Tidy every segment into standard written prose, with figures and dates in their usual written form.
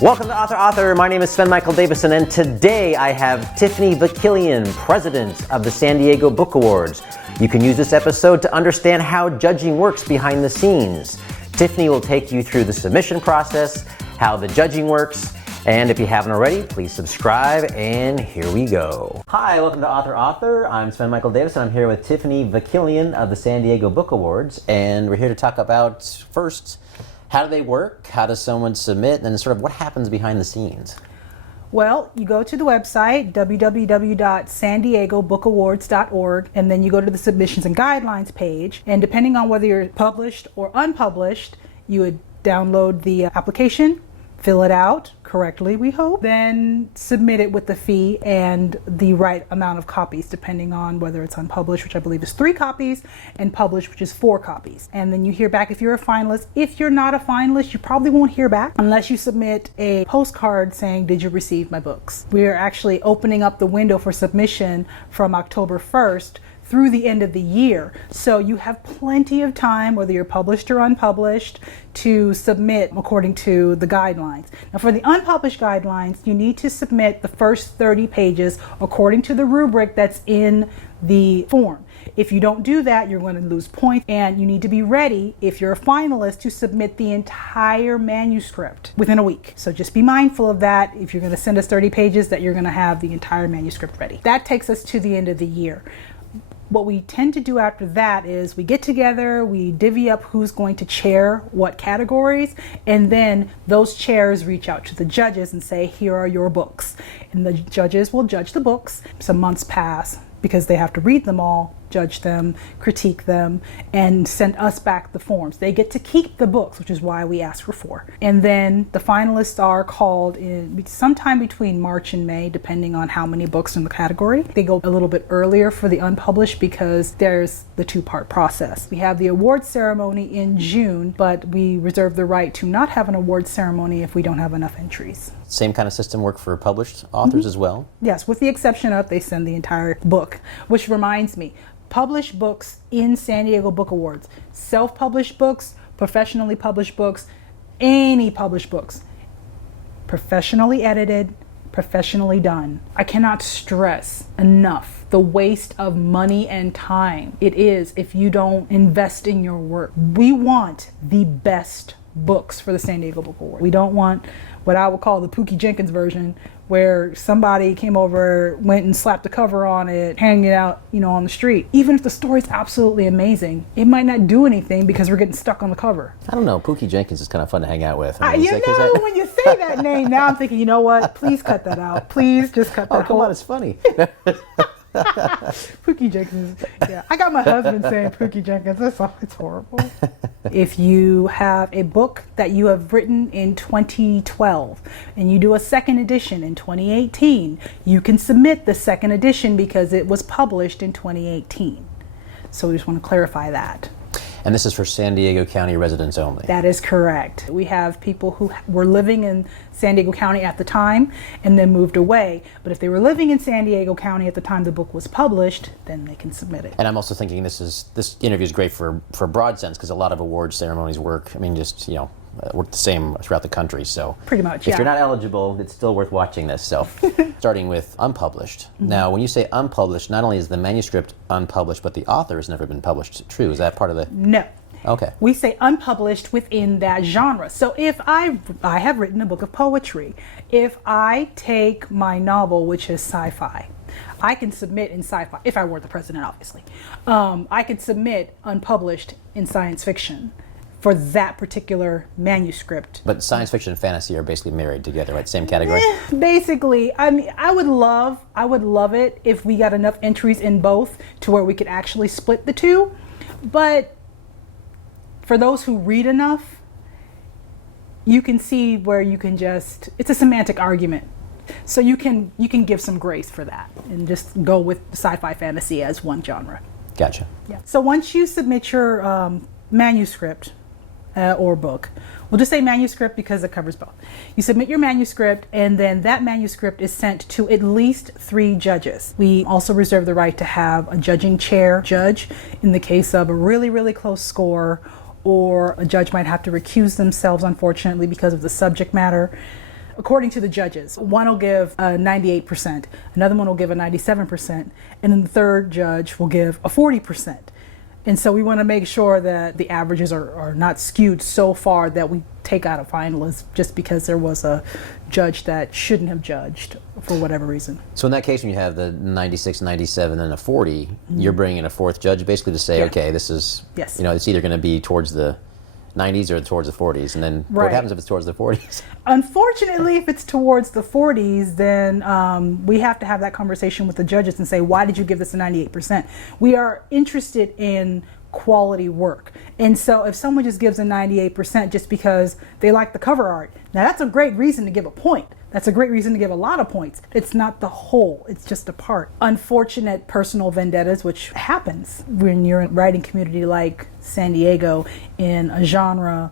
Welcome to Author. My name is Sven Davison, and today I have Tiffany Vakilian, President of the San Diego Book Awards. You can use this episode to understand how judging works behind the scenes. Tiffany will take you through the submission process, how the judging works, and if you haven't already, please subscribe, and here we go. Hi, welcome to Author. I'm Sven Davison. I'm here with Tiffany Vakilian of the San Diego Book Awards, and we're here to talk about, first, how do they work? How does someone submit? And sort of what happens behind the scenes? Well, you go to the website, www.sandiegobookawards.org, and then you go to the submissions and guidelines page. And depending on whether you're published or unpublished, you would download the application, fill it out correctly, we hope, then submit it with the fee and the right amount of copies, depending on whether it's unpublished, which I believe is 3 copies, and published, which is 4 copies. And then you hear back if you're a finalist. If you're not a finalist, you probably won't hear back unless you submit a postcard saying, did you receive my books? We are actually opening up the window for submission from October 1st through the end of the year. So you have plenty of time, whether you're published or unpublished, to submit according to the guidelines. Now for the unpublished guidelines, you need to submit the first 30 pages according to the rubric that's in the form. If you don't do that, you're going to lose points, and you need to be ready, if you're a finalist, to submit the entire manuscript within a week. So just be mindful of that. If you're going to send us 30 pages, that you're going to have the entire manuscript ready. That takes us to the end of the year. What we tend to do after that is we get together, we divvy up who's going to chair what categories, and then those chairs reach out to the judges and say, here are your books. And the judges will judge the books. Some months pass because they have to read them all, judge them, critique them, and send us back the forms. They get to keep the books, which is why we ask for 4. And then the finalists are called in sometime between March and May, depending on how many books in the category. They go a little bit earlier for the unpublished because there's the 2-part process. We have the award ceremony in June, but we reserve the right to not have an award ceremony if we don't have enough entries. Same kind of system work for published authors as well? Yes, with the exception of they send the entire book, which reminds me, published books in San Diego Book Awards, self-published books, professionally published books, any published books, professionally edited, professionally done. I cannot stress enough the waste of money and time it is if you don't invest in your work. We want the best books for the San Diego Book Award. We don't want what I would call the Pookie Jenkins version, where somebody came over, went and slapped the cover on it, hanging it out, on the street. Even if the story's absolutely amazing, it might not do anything because we're getting stuck on the cover. I don't know. Pookie Jenkins is kind of fun to hang out with. When you say that name, now I'm thinking, you know what? Please cut that out. Please just cut that out. Oh, come on, it's funny. Pookie Jenkins. Yeah, I got my husband saying Pookie Jenkins. It's horrible. If you have a book that you have written in 2012 and you do a second edition in 2018, you can submit the second edition because it was published in 2018. So we just want to clarify that. And this is for San Diego County residents only? That is correct. We have people who were living in San Diego County at the time and then moved away. But if they were living in San Diego County at the time the book was published, then they can submit it. And I'm also thinking this interview is great for a broad sense because a lot of award ceremonies work, work the same throughout the country. So pretty much, if you're not eligible, it's still worth watching this. So starting with unpublished. Mm-hmm. Now, when you say unpublished, not only is the manuscript unpublished, but the author has never been published. True? Is that part of the... No. Okay. We say unpublished within that genre. So if I have written a book of poetry, if I take my novel, which is sci-fi, I can submit in sci-fi, if I were the president, obviously. I could submit unpublished in science fiction for that particular manuscript. But science fiction and fantasy are basically married together, right? Same category? Basically. I mean, I would love it if we got enough entries in both to where we could actually split the two. But for those who read enough, you can see where you can it's a semantic argument. So you can give some grace for that and just go with sci-fi fantasy as one genre. Gotcha. Yeah. So once you submit your manuscript or book, we'll just say manuscript because it covers both. You submit your manuscript, and then that manuscript is sent to at least 3 judges. We also reserve the right to have a judging chair judge in the case of a really, really close score, or a judge might have to recuse themselves, unfortunately, because of the subject matter. according to the judges. One will give a 98%, another one will give a 97%, and then the third judge will give a 40%. And so we want to make sure that the averages are not skewed so far that we take out a finalist just because there was a judge that shouldn't have judged for whatever reason. So in that case, when you have the 96, 97, and a 40, you're bringing in a fourth judge basically to say, okay, this is, yes, it's either going to be towards the 90s or towards the 40s, and then what happens if it's towards the 40s? Unfortunately, if it's towards the 40s, then we have to have that conversation with the judges and say, why did you give this a 98%? We are interested in quality work. And so if someone just gives a 98% just because they like the cover art, now that's a great reason to give a point. That's a great reason to give a lot of points. It's not the whole, it's just a part. Unfortunate personal vendettas, which happens when you're in a writing community like San Diego, in a genre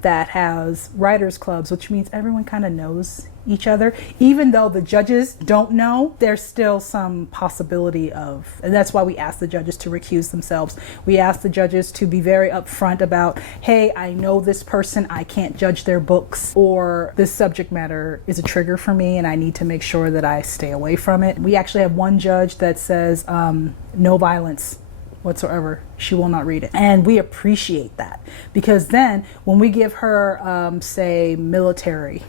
that has writers clubs, which means everyone kind of knows each other. Even though the judges don't know, there's still some possibility of, and that's why we ask the judges to recuse themselves. We ask the judges to be very upfront about, hey, I know this person, I can't judge their books, or this subject matter is a trigger for me and I need to make sure that I stay away from it. We actually have one judge that says no violence whatsoever. She will not read it. And we appreciate that, because then when we give her, say, military,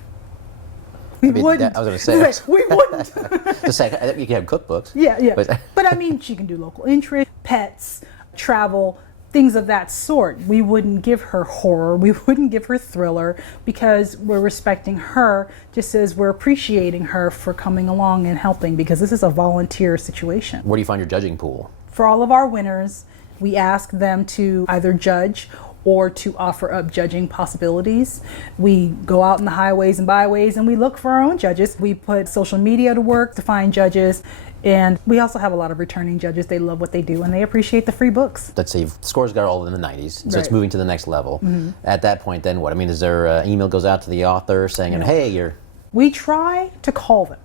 we wouldn't. I was going to say. We wouldn't. Just like, you can have cookbooks. Yeah. But I mean, she can do local interest, pets, travel, things of that sort. We wouldn't give her horror. We wouldn't give her thriller, because we're respecting her just as we're appreciating her for coming along and helping, because this is a volunteer situation. Where do you find your judging pool? For all of our winners, we ask them to either judge or to offer up judging possibilities. We go out in the highways and byways and we look for our own judges. We put social media to work to find judges. And we also have a lot of returning judges. They love what they do and they appreciate the free books. Let's say scores got all in the 90s, so Right. it's moving to the next level. At that point, then what? I mean, is there an email goes out to the author saying, hey, you're... We try to call them.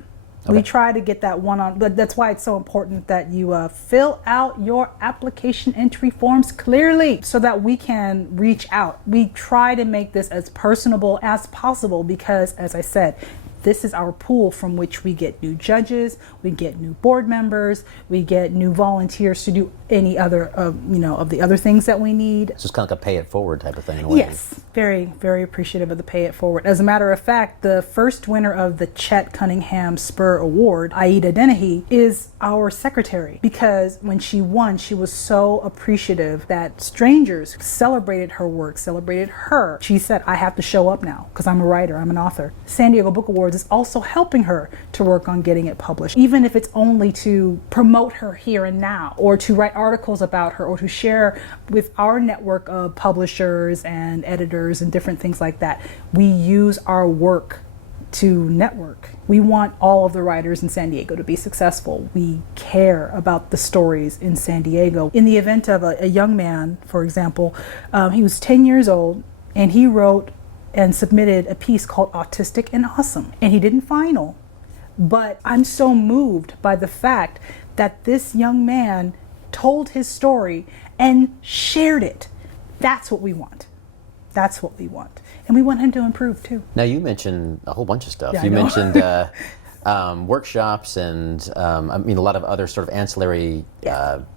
Okay. We try to get that one-on, but that's why it's so important that you fill out your application entry forms clearly so that we can reach out. We try to make this as personable as possible because, as I said, this is our pool from which we get new judges, we get new board members, we get new volunteers to do any other, of the other things that we need. So it's kind of like a pay it forward type of thing in a way. Yes, very, very appreciative of the pay it forward. As a matter of fact, the first winner of the Chet Cunningham Spur Award, Aida Dennehy, is our secretary, because when she won, she was so appreciative that strangers celebrated her work, celebrated her. She said, I have to show up now because I'm a writer, I'm an author. San Diego Book Awards is also helping her to work on getting it published, even if it's only to promote her here and now, or to write articles about her, or to share with our network of publishers and editors and different things like that. We use our work to network. We want all of the writers in San Diego to be successful. We care about the stories in San Diego. In the event of a young man, for example, he was 10 years old and he wrote and submitted a piece called Autistic and Awesome. And he didn't final. But I'm so moved by the fact that this young man told his story and shared it. That's what we want. That's what we want. And we want him to improve too. Now you mentioned a whole bunch of stuff. Yeah, You I know. mentioned workshops and a lot of other sort of ancillary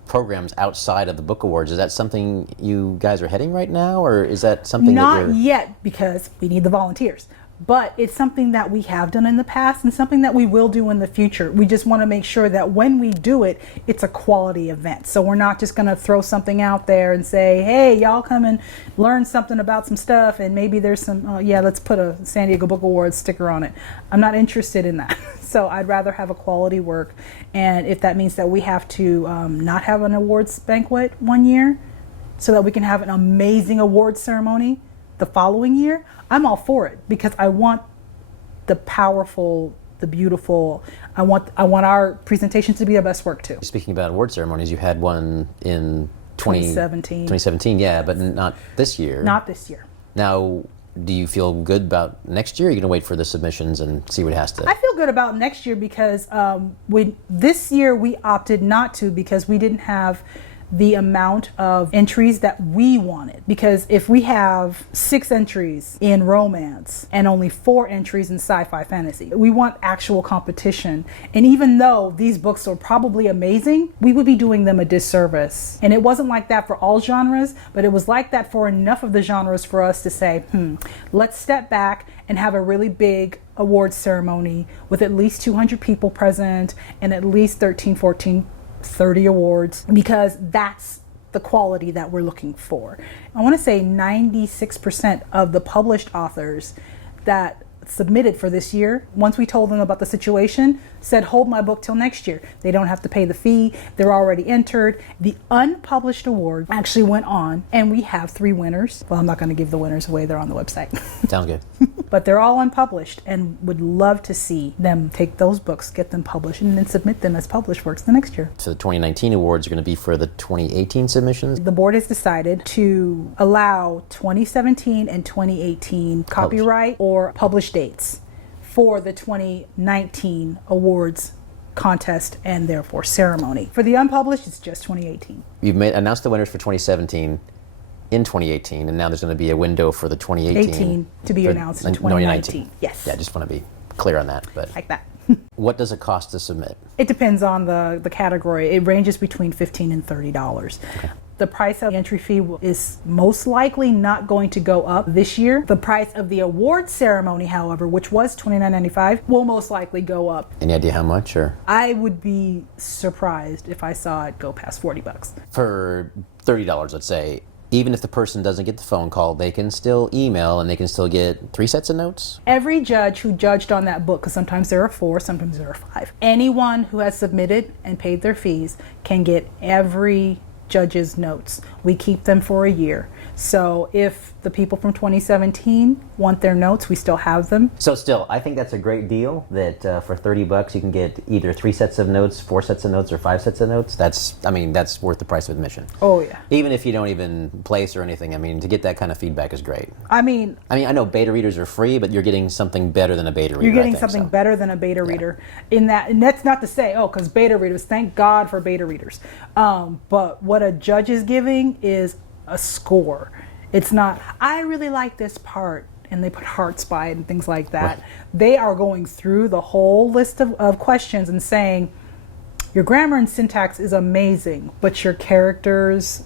programs outside of the book awards. Is that something you guys are heading right now, or is that something that Not you're... yet, because we need the volunteers. But it's something that we have done in the past and something that we will do in the future. We just want to make sure that when we do it, it's a quality event. So we're not just going to throw something out there and say, hey, y'all come and learn something about some stuff and maybe there's some, let's put a San Diego Book Awards sticker on it. I'm not interested in that. So I'd rather have a quality work. And if that means that we have to not have an awards banquet one year so that we can have an amazing awards ceremony the following year, I'm all for it, because I want the powerful, the beautiful. I want our presentation to be our best work too. Speaking about award ceremonies, you had one in 2017. 2017, yeah, but not this year. Not this year. Now, do you feel good about next year? Or are you going to wait for the submissions and see what it has to... I feel good about next year because this year we opted not to, because we didn't have the amount of entries that we wanted. Because if we have 6 entries in romance and only 4 entries in sci-fi fantasy, we want actual competition. And even though these books are probably amazing, we would be doing them a disservice. And it wasn't like that for all genres, but it was like that for enough of the genres for us to say, let's step back and have a really big awards ceremony with at least 200 people present and at least 13, 14, 30 awards, because that's the quality that we're looking for. I want to say 96% of the published authors that submitted for this year, once we told them about the situation, said hold my book till next year. They don't have to pay the fee. They're already entered. The unpublished award actually went on, and we have 3 winners. Well, I'm not going to give the winners away. They're on the website. Sounds good. But they're all unpublished, and would love to see them take those books, get them published, and then submit them as published works the next year. So the 2019 awards are going to be for the 2018 submissions? The board has decided to allow 2017 and 2018 copyright or published dates for the 2019 awards contest and therefore ceremony. For the unpublished, it's just 2018. You've announced the winners for 2017 in 2018, and now there's going to be a window for the 2018 to be announced in 2019. Yes. Yeah, I just want to be clear on that. But like that. what does it cost to submit? It depends on the category. It ranges between $15 and $30. Okay. The price of the entry fee is most likely not going to go up this year. The price of the award ceremony, however, which was $29.95, will most likely go up. Any idea how much? Or I would be surprised if I saw it go past $40. For $30, let's say, even if the person doesn't get the phone call, they can still email and they can still get 3 sets of notes? Every judge who judged on that book, because sometimes there are 4, sometimes there are 5, anyone who has submitted and paid their fees can get every judge's notes. We keep them for a year. So if the people from 2017 want their notes, we still have them. So still, I think that's a great deal that for $30 you can get either 3 sets of notes, 4 sets of notes, or 5 sets of notes. That's worth the price of admission. Oh yeah. Even if you don't even place or anything, to get that kind of feedback is great. I know beta readers are free, but you're getting something better than a beta reader. You're getting something better than a beta reader in that, and that's not to say, because beta readers, thank God for beta readers. But what a judge is giving is a score. It's not, I really like this part, and they put hearts by it and things like that. Right. They are going through the whole list of questions and saying, your grammar and syntax is amazing, but your characters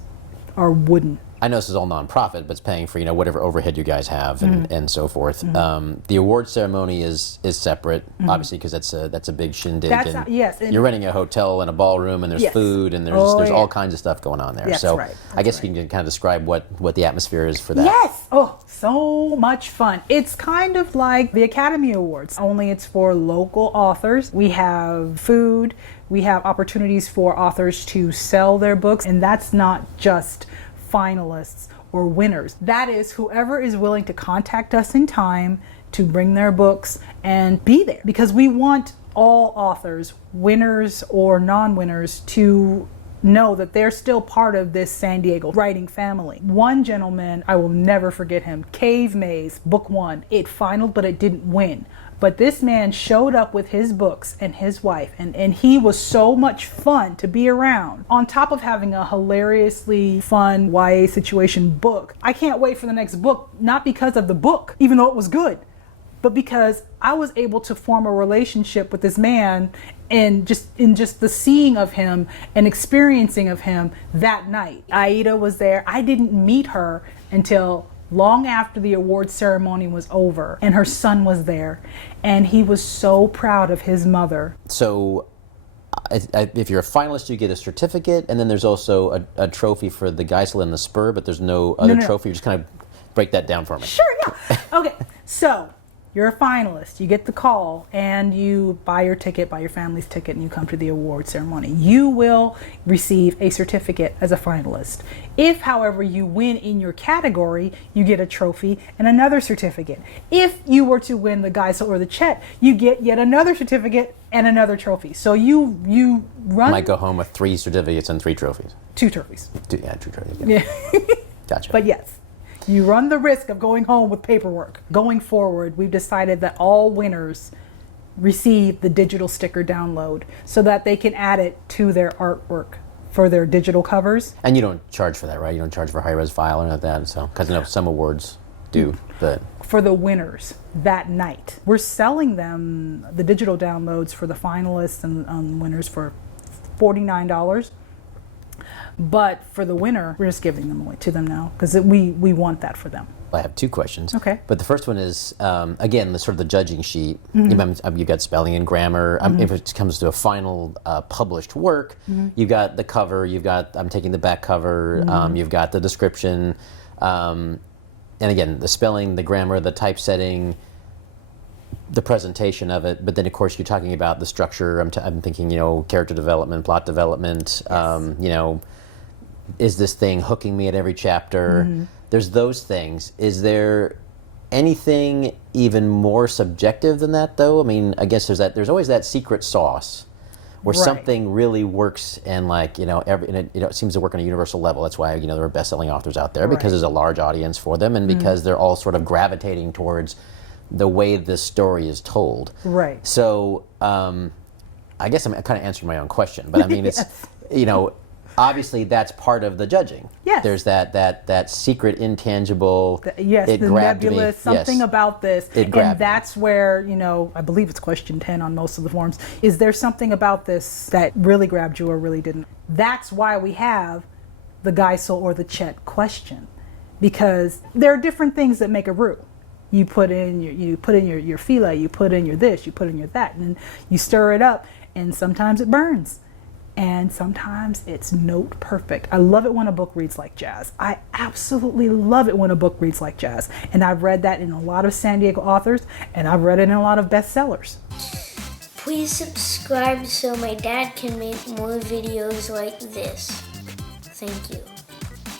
are wooden. I know this is all nonprofit, but it's paying for whatever overhead you guys have and so forth. Mm-hmm. The award ceremony is separate, obviously, because that's a big shindig. Yes, you're renting a hotel and a ballroom, and there's food, and there's all kinds of stuff going on there. Yes, so right. I guess you can kind of describe what the atmosphere is for that. Yes. Oh, so much fun. It's kind of like the Academy Awards, only it's for local authors. We have food. We have opportunities for authors to sell their books, and that's not just finalists or winners. That is whoever is willing to contact us in time to bring their books and be there, because we want all authors, winners or non-winners, to know that they're still part of this San Diego writing family. One gentleman, I will never forget him, Cave Maze, book 1. It finaled, but it didn't win. But this man showed up with his books and his wife, and he was so much fun to be around. On top of having a hilariously fun YA situation book, I can't wait for the next book, not because of the book, even though it was good, but because I was able to form a relationship with this man and just the seeing of him and experiencing of him that night. Aida was there. I didn't meet her until long after the award ceremony was over, and her son was there, and he was so proud of his mother. So if you're a finalist, you get a certificate, and then there's also a trophy for the Geisel and the Spur, but there's no other trophy. Just kind of break that down for me. Sure, yeah. Okay, so you're a finalist, you get the call, and you buy your ticket, buy your family's ticket, and you come to the award ceremony. You will receive a certificate as a finalist. If, however, you win in your category, you get a trophy and another certificate. If you were to win the Geisel or the Chet, you get yet another certificate and another trophy. So you run... Might go home with 3 certificates and 3 trophies. 2 trophies. 2 trophies. Yeah. Gotcha. But yes. You run the risk of going home with paperwork. Going forward, we've decided that all winners receive the digital sticker download so that they can add it to their artwork for their digital covers. And you don't charge for that, right? You don't charge for high-res file or anything like that, so, because I know some awards do, but... For the winners that night. We're selling them the digital downloads for the finalists and winners for $49. But for the winner, we're just giving them away to them now because we want that for them. I have two questions. Okay. But the first one is, again, the sort of the judging sheet. You've got spelling and grammar. If it comes to a final published work, you've got the cover, I'm taking the back cover, you've got the description, and again, the spelling, the grammar, the typesetting, the presentation of it. But then, of course, you're talking about the structure. I'm thinking, character development, plot development, yes. Is this thing hooking me at every chapter? There's those things. Is there anything even more subjective than that, though? I mean, I guess there's always that secret sauce where right. something really works and it seems to work on a universal level. That's why, there are best-selling authors out there, because right. there's a large audience for them, and because they're all sort of gravitating towards the way this story is told. Right. So I guess I'm kind of answering my own question, but I mean, it's, yes. Obviously that's part of the judging. Yes. There's that secret, intangible, yes, it the grabbed nebulous, me. something Yes. about this. It grabbed and that's where, I believe it's question 10 on most of the forums. Is there something about this that really grabbed you or really didn't? That's why we have the Geisel or the Chet question. Because there are different things that make a roux. You put in your filet, you put in your this, you put in your that, and you stir it up, and sometimes it burns. And sometimes it's note perfect. I love it when a book reads like jazz. I absolutely love it when a book reads like jazz. And I've read that in a lot of San Diego authors, and I've read it in a lot of bestsellers. Please subscribe so my dad can make more videos like this. Thank you.